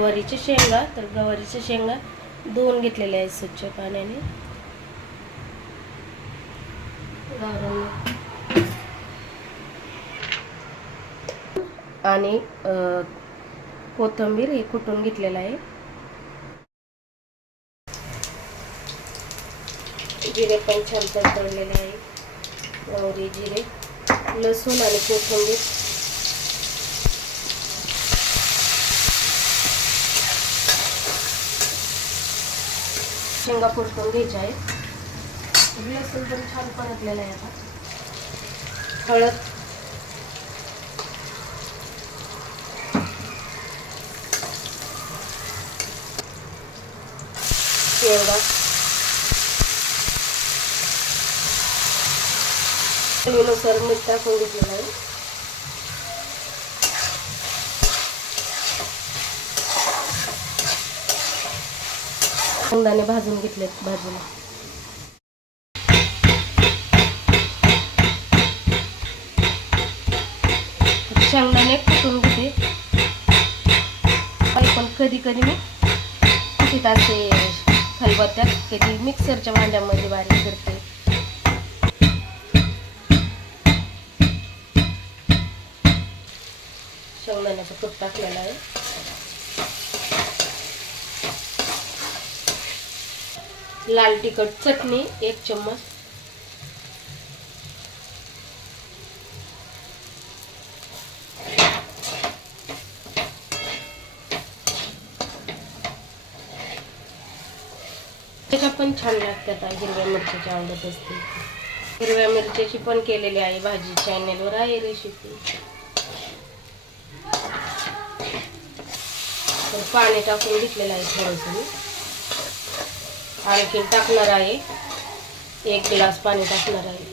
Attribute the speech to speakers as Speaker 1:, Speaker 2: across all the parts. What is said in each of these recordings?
Speaker 1: गवारीच्या शेंगा तर गवारीच्या शेंगा धुवून घेतलेल्या आहेत स्वच्छ पाण्याने. आणि कोथंबीर कोथिंबीर हे कुटून घेतलेलं आहे. जिरे पण छान तळलेले आहे. मोहरी जिरे लसूण आणि कोथिंबीर. शेंगा परतून घ्यायच्या आहेत. लसूण पण छान परतलेला आहे आता. हळद. शेवडा चवीनुसार मीठ टाकून घेतलेलं आहे. शेंगदाणे भाजून घेतलेत भाजून शेंगदाणे कुटून घेते. पण कधी कधी मी कुठीत असे खलबत्त्यात कधी मिक्सरच्या भांड्यामध्ये बारीक करते. शेंगदाण्याचा कप टाकलेला आहे. लाल तिखट चटणी एक चम्मच. त्याच्या पण छान लागतात हिरव्या मिरच्याची आवडत असते. हिरव्या मिरच्याची पण केलेली आहे भाजी चॅनेलवर आहे रेसिपी तर पाणी टाकून घेतलेलं आहे थोडंसं मी. आणखी टाकणार आहे. एक ग्लास पाणी टाकणार आहे.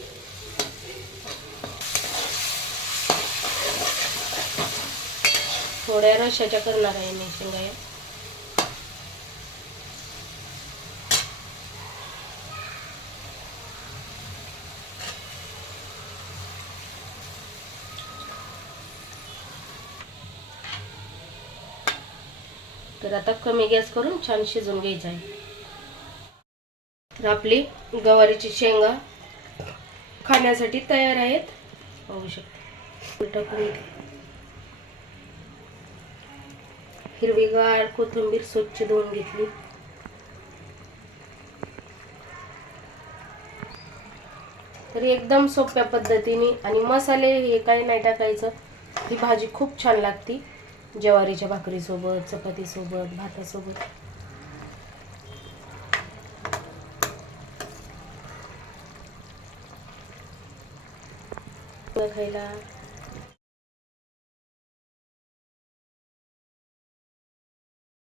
Speaker 1: थोड्या रशाच्या करणार आहे मी शेंगा या. तर आता कमी गॅस करून छान शिजून घ्यायचं आहे. तर आपली गवारीची शेंगा खाण्यासाठी तयार आहेत. पाहू शकता. टाकून हिरवीगार कोथिंबीर स्वच्छ धुवून घेतली. तर एकदम सोप्या पद्धतीने आणि मसाले हे काही नाही टाकायचं. ही भाजी खूप छान लागती. ज्वारीच्या भाकरीसोबत चपातीसोबत भातासोबत. 都可以的